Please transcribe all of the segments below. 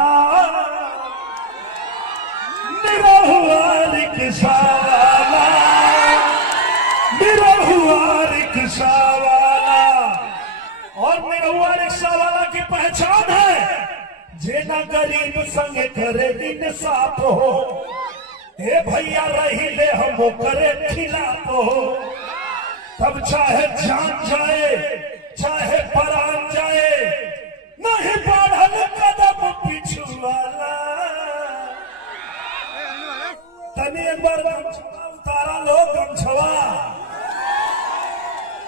वाला, निरहुआ रिक्शा वाला, निरहुआ रिक्शा वाला। और निरहुआ रिक्शा वाला की पहचान है जेना गरीब संग करे इंसाफ हो। हे भैया रही ले हम करे खिलाफ हो, तब चाहे जान जाए चाहे परान जाए, नहीं बढ़ल कदम पीछू वाला। तनी एक बार गमछवा उतारा लो, गमछवा,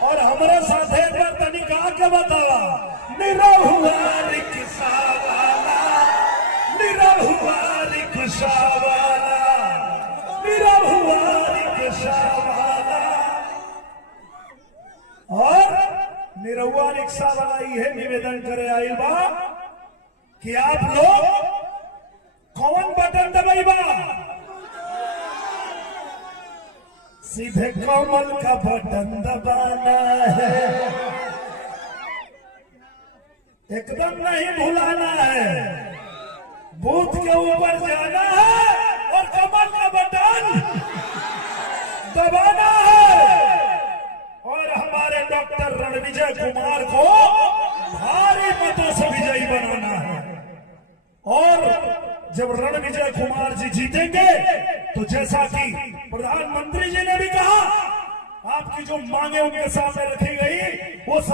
और हमारे साथ एक बार तनी गा के बतावा, निरहुआ रिक्शा वाला, निरहुआ रिक्शा वाला, निरहुआ रिक्शा वाला। और निरहुआ रिक्शा वाला यह निवेदन करे आइल बा कि आप लोग कौन बटन दबाइबा? सीधे कमल का बटन दबाना है, एकदम नहीं भुलाना है। बूथ के ऊपर जाना है और कमल का बटन दबाना है। और हमारे डॉक्टर रणविजय कुमार को भारी मतों से विजयी बनाना है। और जब रणविजय कुमार जी जीतेंगे तो जैसा कि प्रधानमंत्री जी ने भी कहा, आपकी जो मांगे उनके सामने रखी गई वो